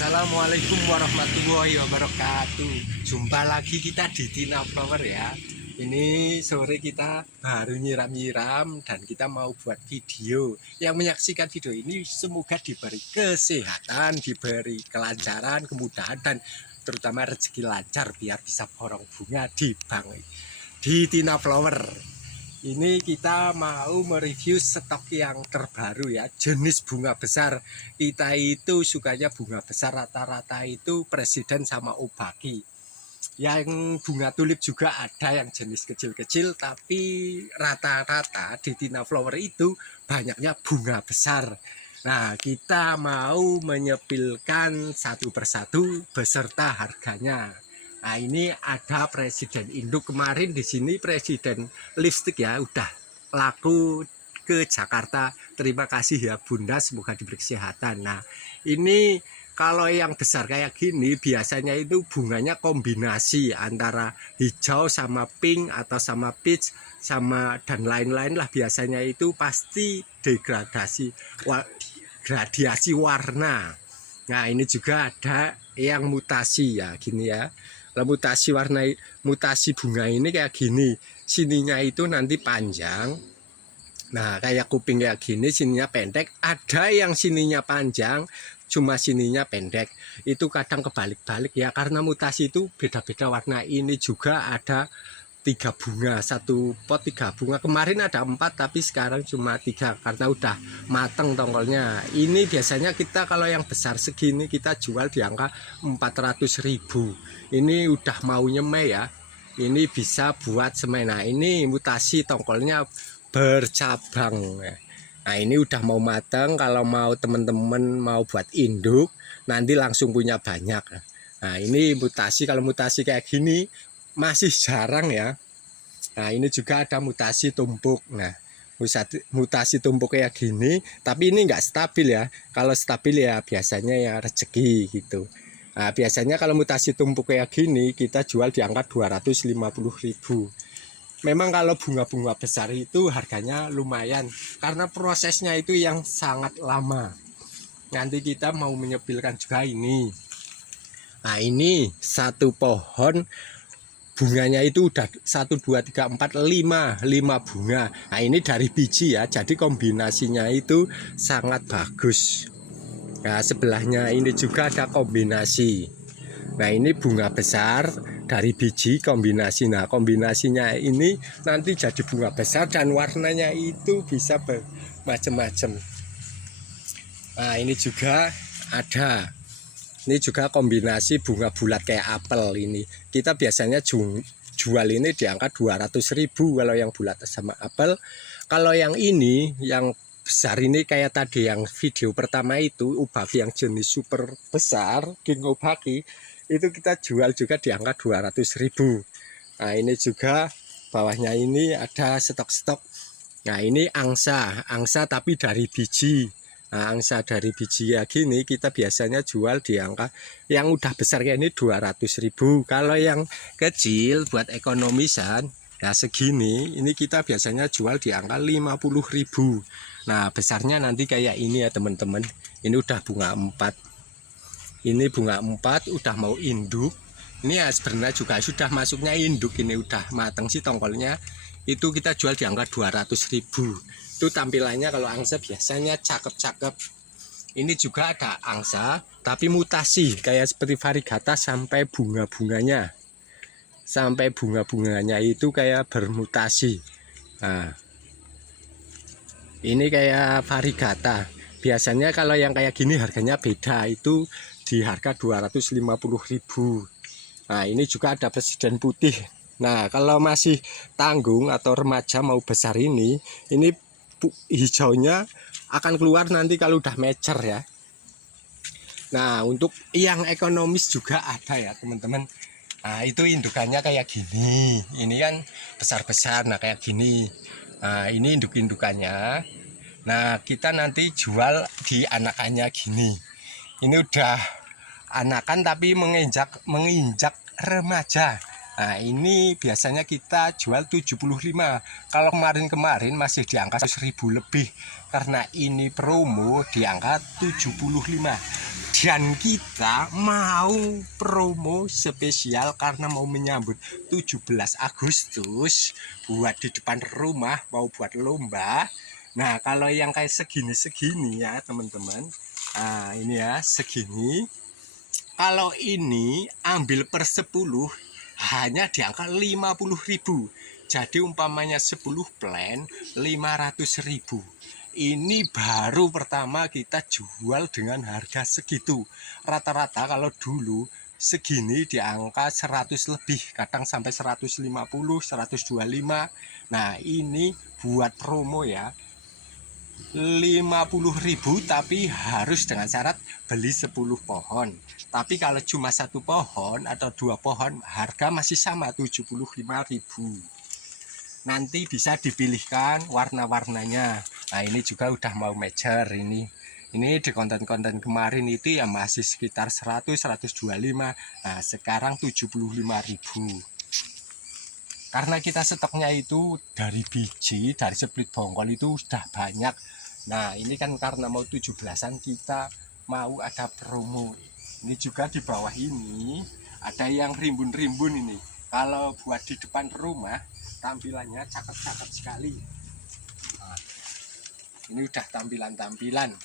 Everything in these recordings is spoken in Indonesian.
Assalamualaikum warahmatullahi wabarakatuh. Jumpa lagi kita di Tina Flower ya. Ini sore kita baru nyiram-nyiram dan kita mau buat video. Yang menyaksikan video ini semoga diberi kesehatan, diberi kelancaran, kemudahan dan terutama rezeki lancar biar bisa borong bunga di bank di Tina Flower. Ini kita mau mereview stok yang terbaru ya, jenis bunga besar. Kita itu sukanya bunga besar, rata-rata itu presiden sama obaki. Yang bunga tulip juga ada yang jenis kecil-kecil, tapi rata-rata di Tina Flower itu banyaknya bunga besar. Nah, kita mau menyepilkan satu persatu beserta harganya. Nah, ini ada presiden induk kemarin di sini, presiden lipstick ya, udah laku ke Jakarta. Terima kasih ya Bunda, semoga diberi kesehatan. Nah, ini kalau yang besar kayak gini biasanya itu bunganya kombinasi antara hijau sama pink atau sama peach sama dan lain-lain lah, biasanya itu pasti gradiasi warna. Nah, ini juga ada yang mutasi ya, gini ya. Mutasi warna, mutasi bunga ini kayak gini, sininya itu nanti panjang. Nah, kayak kuping kayak gini, sininya pendek. Ada yang sininya panjang, cuma sininya pendek. Itu kadang kebalik-balik ya, karena mutasi itu beda-beda warna. Ini juga ada 3 bunga, satu pot 3 bunga. Kemarin ada 4 tapi sekarang cuma 3 karena udah mateng tongkolnya. Ini biasanya kita kalau yang besar segini kita jual di angka 400.000. Ini udah mau nyemai ya, ini bisa buat semai. Nah, ini mutasi tongkolnya bercabang. Nah, ini udah mau mateng. Kalau mau teman-teman mau buat induk nanti langsung punya banyak. Nah, ini mutasi. Kalau mutasi kayak gini masih jarang ya. Nah, ini juga ada mutasi tumpuk. Nah, mutasi tumpuk kayak gini, tapi ini enggak stabil ya. Kalau stabil ya biasanya ya rezeki gitu. Nah, biasanya kalau mutasi tumpuk kayak gini kita jual di angka 250.000. Memang kalau bunga-bunga besar itu harganya lumayan karena prosesnya itu yang sangat lama. Nanti kita mau menyepilkan juga ini. Nah, ini satu pohon bunganya itu udah 1, 2, 3, 4, 5 bunga. Nah, ini dari biji ya, jadi kombinasinya itu sangat bagus. Nah, sebelahnya ini juga ada kombinasi. Nah, ini bunga besar dari biji kombinasi. Nah, kombinasinya ini nanti jadi bunga besar dan warnanya itu bisa bermacam-macam. Nah, ini juga ada. Ini juga kombinasi bunga bulat kayak apel ini. Kita biasanya jual ini di angka 200.000 kalau yang bulat sama apel. Kalau yang ini, yang besar ini kayak tadi yang video pertama itu, obaki yang jenis super besar, king obaki, itu kita jual juga di angka 200.000. Nah, ini juga bawahnya ini ada stok-stok. Nah, ini angsa tapi dari biji. Nah, angsa dari biji ya gini kita biasanya jual di angka yang udah besar kayak ini 200.000. Kalau yang kecil buat ekonomisan ya segini, ini kita biasanya jual di angka 50.000. Nah, besarnya nanti kayak ini ya teman-teman. Ini udah bunga 4. Ini bunga 4 udah mau induk. Ini ya sebenarnya juga sudah masuknya induk, ini udah mateng sih tongkolnya. Itu kita jual di angka 200.000. Itu tampilannya kalau angsa biasanya cakep-cakep. Ini juga ada angsa tapi mutasi kayak seperti variegata sampai bunga-bunganya. Sampai bunga-bunganya itu kayak bermutasi. Nah, ini kayak variegata. Biasanya kalau yang kayak gini harganya beda, itu di harga 250.000. Nah, ini juga ada presiden putih. Nah, kalau masih tanggung atau remaja mau besar ini hijaunya akan keluar nanti kalau udah mecer ya. Nah, untuk yang ekonomis juga ada ya teman-teman. Nah, itu indukannya kayak gini. Ini kan besar-besar, nah kayak gini. Nah, ini induk-indukannya. Nah, kita nanti jual di anakannya gini. Ini udah anakan tapi menginjak remaja. Nah, ini biasanya kita jual 75. Kalau kemarin-kemarin masih di angka 100.000 lebih. Karena ini promo di angka 75. Dan kita mau promo spesial karena mau menyambut 17 Agustus buat di depan rumah, mau buat lomba. Nah, kalau yang kayak segini-segini ya, teman-teman. Nah, ini ya, segini. Kalau ini ambil per 10 hanya di angka 50.000. Jadi umpamanya 10 plan 500.000. Ini baru pertama kita jual dengan harga segitu. Rata-rata kalau dulu segini di angka 100 lebih, kadang sampai 150, 125. Nah, ini buat promo ya. 50.000 tapi harus dengan syarat beli 10 pohon. Tapi kalau cuma 1 pohon atau 2 pohon harga masih sama 75.000. Nanti bisa dipilihkan warna-warnanya. Nah, ini juga udah mau mature ini. Ini di konten-konten kemarin itu ya masih sekitar 100 125. Nah, sekarang 75.000. Karena kita stoknya itu dari biji, dari split bongkol itu sudah banyak. Nah, ini kan karena mau 17-an kita mau ada promo. Ini juga di bawah ini ada yang rimbun-rimbun ini. Kalau buat di depan rumah tampilannya cakep-cakep sekali. Nah, ini udah tampilan-tampilan.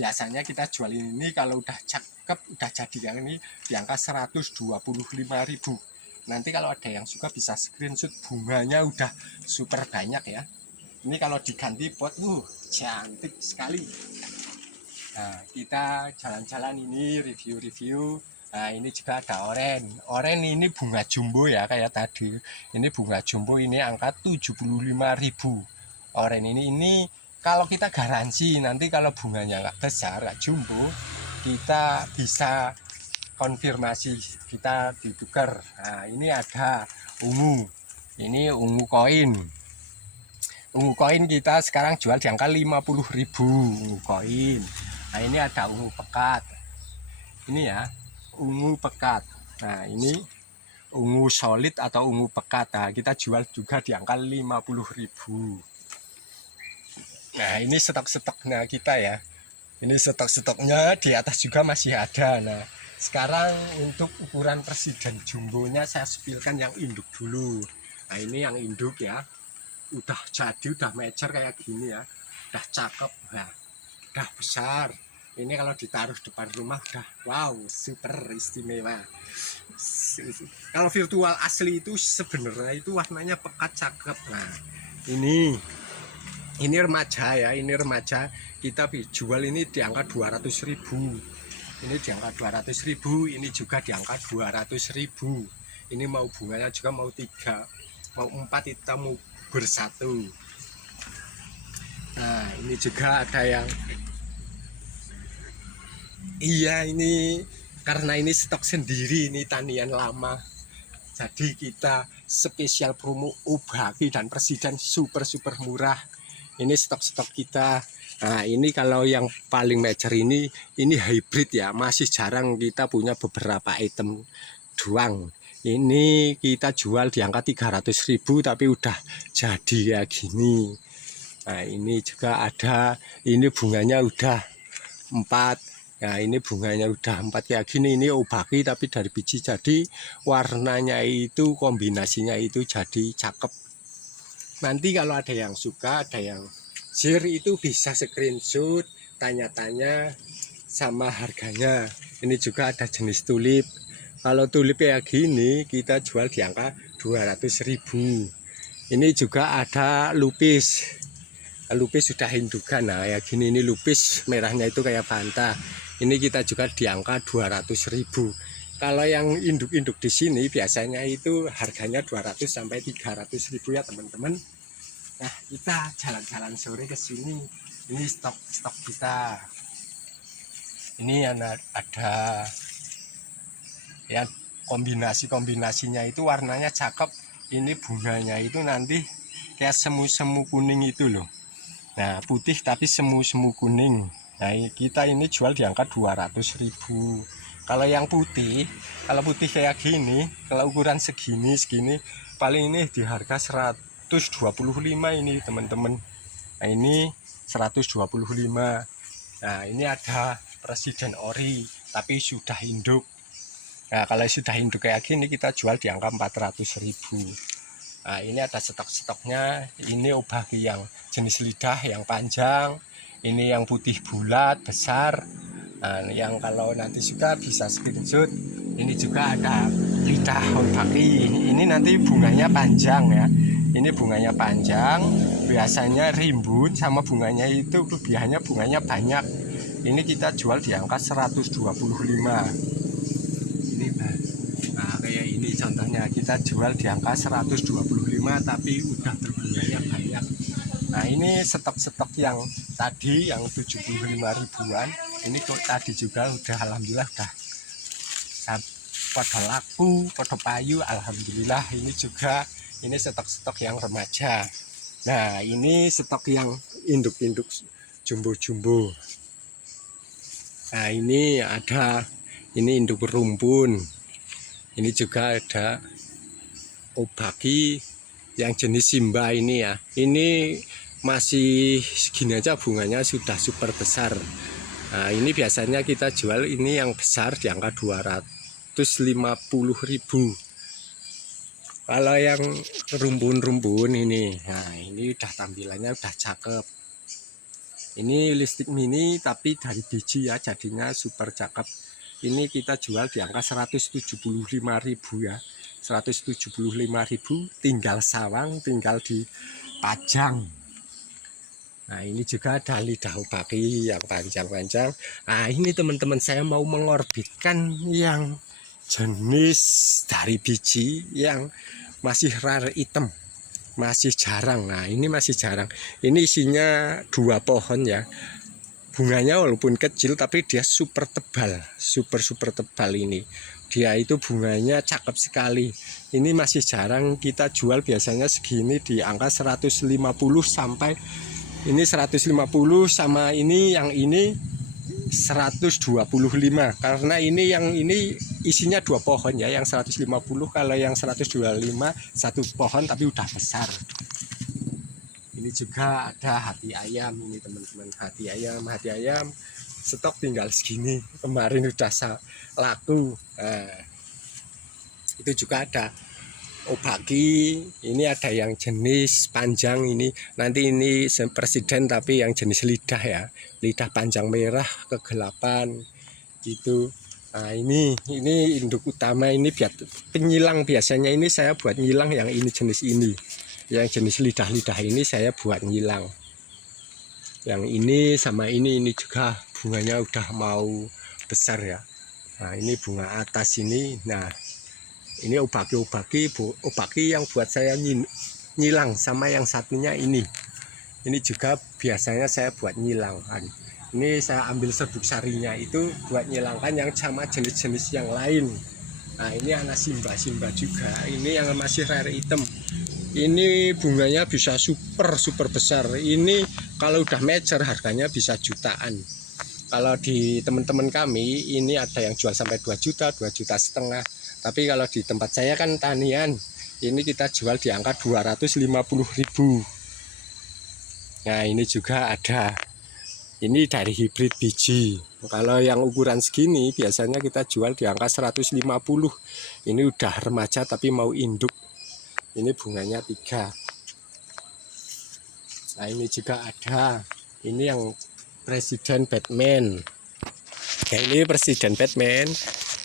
Biasanya kita jual ini kalau udah cakep, udah jadi yang ini di angka 125.000. Nanti kalau ada yang suka bisa screenshot, bunganya udah super banyak ya. Ini kalau diganti pot, cantik sekali. Nah, kita jalan-jalan ini review-review. Nah, ini juga ada oren. Oren ini bunga jumbo ya kayak tadi. Ini bunga jumbo ini angka 75.000. Oren ini kalau kita garansi nanti kalau bunganya nggak besar, nggak jumbo, kita bisa konfirmasi, kita ditukar. Nah, ini ada ungu. Ini ungu koin. Ungu koin kita sekarang jual di angka 50.000 ungu koin. Nah, ini ada ungu pekat. Ini ya, ungu pekat. Nah, ini ungu solid atau ungu pekat. Nah, kita jual juga di angka 50.000. Nah, ini stok-stoknya kita ya. Ini stok-stoknya di atas juga masih ada. Nah, sekarang untuk ukuran presiden jumbonya saya spilkan yang induk dulu. Nah, ini yang induk ya. Udah jadi, udah mature kayak gini ya. Udah cakep, nah, udah besar. Ini kalau ditaruh depan rumah udah wow, super istimewa. Kalau virtual asli itu sebenarnya itu warnanya pekat cakep. Nah, ini remaja ya, ini remaja. Kita jual ini di angka 200.000. Ini di angka 200.000, ini juga di angka 200.000. Ini mau bunganya juga mau 3, mau 4 kita mau bersatu. Nah, ini juga ada yang ini karena ini stok sendiri, ini tanian lama. Jadi kita spesial promo Obaki dan Presiden super murah. Ini stok-stok kita. Nah, ini kalau yang paling major ini hybrid ya, masih jarang kita punya beberapa item doang. Ini kita jual di angka 300.000 tapi udah jadi ya gini. Nah, ini juga ada, ini bunganya udah 4. Nah, ini bunganya udah 4 kayak gini. Ini Obaki tapi dari biji, jadi warnanya itu kombinasinya itu jadi cakep. Nanti kalau ada yang suka, ada yang share itu bisa screenshot, tanya-tanya sama harganya. Ini juga ada jenis tulip. Kalau tulip kayak gini kita jual di angka 200.000. Ini juga ada lupis. Lupis sudah indukan. Nah, kayak gini ini lupis merahnya itu kayak banta. Ini kita juga di angka 200.000. Kalau yang induk-induk di sini biasanya itu harganya 200 sampai 300.000 ya teman-teman. Nah, kita jalan-jalan sore ke sini. Ini stok kita. Ini ada ya, kombinasinya itu warnanya cakep. Ini bunganya itu nanti kayak semu-semu kuning itu loh. Nah, putih tapi semu-semu kuning. Nah, kita ini jual di angka 200.000. Kalau yang putih, kalau putih kayak gini, kalau ukuran segini paling ini di harga 125 ini teman-teman. Nah ini 125. Nah ini ada presiden ori tapi sudah induk. Nah kalau sudah induk kayak gini kita jual di angka 400.000. Nah ini ada stok-stoknya. Ini obaki yang jenis lidah yang panjang, ini yang putih bulat besar. Nah, yang kalau nanti suka bisa screenshot. Ini juga ada lidah obaki. Ini nanti bunganya panjang ya. Ini bunganya panjang, biasanya rimbun sama bunganya itu kelebihannya bunganya banyak. Ini kita jual di angka 125. Ini nah kayak ini contohnya kita jual di angka 125 tapi udah berbunganya banyak. Nah ini stok-stok yang tadi yang 75 ribuan ini kok tadi juga udah alhamdulillah udah pada laku, pada payu alhamdulillah. Ini juga ini stok-stok yang remaja. Nah ini stok yang induk-induk jumbo-jumbo. Nah ini ada ini induk rumpun. Ini juga ada obaki yang jenis Simba ini ya. Ini masih segini aja bunganya sudah super besar. Nah ini biasanya kita jual ini yang besar di angka 250.000. Kalau yang rumpun-rumpun ini, nah ini udah tampilannya udah cakep. Ini listrik mini tapi dari biji ya, jadinya super cakep. Ini kita jual di angka 175.000 ya. 175.000 tinggal sawang, tinggal dipajang. Nah ini juga ada lidah obaki yang panjang-panjang. Nah ini teman-teman saya mau mengorbitkan yang jenis dari biji yang masih rare item, masih jarang. Nah ini masih jarang. Ini isinya 2 pohon ya. Bunganya walaupun kecil tapi dia super tebal, super tebal ini. Dia itu bunganya cakep sekali. Ini masih jarang kita jual, biasanya segini di angka 150 sampai ini 150 sama ini yang ini 125 karena ini yang ini isinya 2 pohon ya, yang 150. Kalau yang 125 satu pohon tapi udah besar. Ini juga ada hati ayam ini teman-teman, hati ayam stok tinggal segini, kemarin udah laku. Nah, itu juga ada obaki, ini ada yang jenis panjang ini, nanti ini presiden tapi yang jenis lidah ya, lidah panjang merah kegelapan gitu. Nah ini induk utama, ini biar penyilang, biasanya ini saya buat nyilang yang ini jenis ini, yang jenis lidah ini saya buat nyilang. Yang ini sama ini juga bunganya udah mau besar ya. Nah ini bunga atas ini. Nah ini obaki yang buat saya nyilang, sama yang satunya ini juga biasanya saya buat nyilang. Ini saya ambil serbuk sarinya itu buat nyilangkan yang sama jenis-jenis yang lain. Nah ini anak Simba juga, ini yang masih rare item. Ini bunganya bisa super besar. Ini kalau udah mature harganya bisa jutaan. Kalau di teman-teman kami ini ada yang jual sampai 2 juta, 2,5 juta. Tapi kalau di tempat saya kan tanian, ini kita jual di angka 250.000. Nah ini juga ada, ini dari hibrid biji. Kalau yang ukuran segini biasanya kita jual di angka 150. Ini udah remaja tapi mau induk. Ini bunganya 3. Nah ini juga ada, ini yang presiden Batman. Nah ini presiden Batman.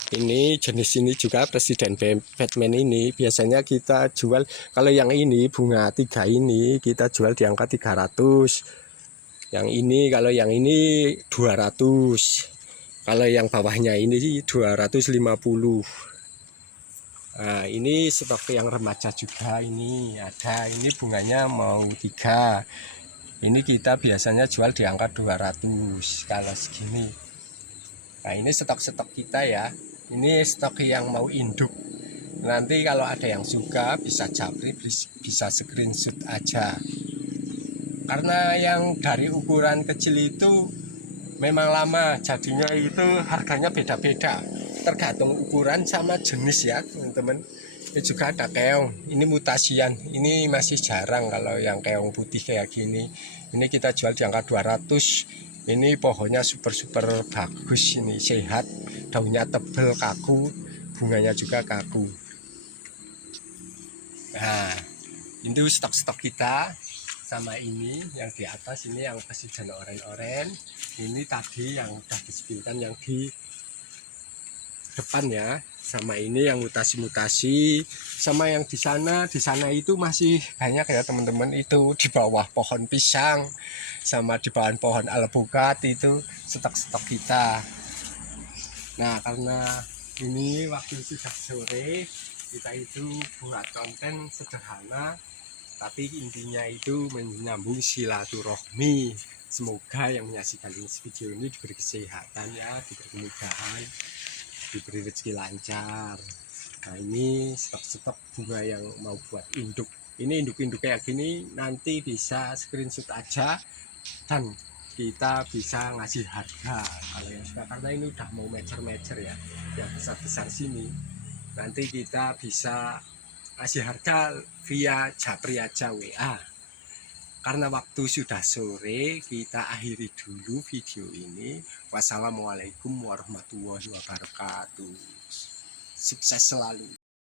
Ini jenis ini juga presiden Batman ini biasanya kita jual, kalau yang ini bunga 3 ini kita jual di angka 300. Yang ini kalau yang ini 200. Kalau yang bawahnya ini 250. Nah ini stok yang remaja juga, ini ada, ini bunganya mau 3. Ini kita biasanya jual di angka 200 kalau segini. Nah ini stok-stok kita ya. Ini stok yang mau induk. Nanti kalau ada yang suka bisa japri, bisa screenshot aja. Karena yang dari ukuran kecil itu memang lama, jadinya itu harganya beda-beda. tergantung ukuran sama jenis ya teman-teman. Ini juga ada keong, ini mutasian, ini masih jarang kalau yang keong putih kayak gini. Ini kita jual di angka 200. Ini pohonnya super bagus, ini sehat, daunnya tebal, kaku, bunganya juga kaku. Nah, itu stok-stok kita. Sama ini yang di atas, ini yang presiden oren-oren. Ini tadi yang udah disebutkan yang di depan ya. Sama ini yang mutasi-mutasi. Sama yang di sana itu masih banyak ya teman-teman. Itu di bawah pohon pisang, sama di bawah pohon alpukat, itu stok-stok kita. Nah, karena ini waktu sudah sore, kita itu buat konten sederhana, tapi intinya itu menyambung silaturahmi. Semoga yang menyaksikan video ini diberi kesehatan ya, diberi kemudahan, diberi rezeki lancar. Nah, ini stok-stok bunga yang mau buat induk. Ini induk-induk kayak gini nanti bisa screenshot aja dan kita bisa ngasih harga kalau yang suka, karena ini udah mau mecer-mecer ya, yang besar-besar sini. Nanti kita bisa kasih harga via japri aja WA. Karena waktu sudah sore, kita akhiri dulu video ini. Wassalamualaikum warahmatullahi wabarakatuh. Sukses selalu.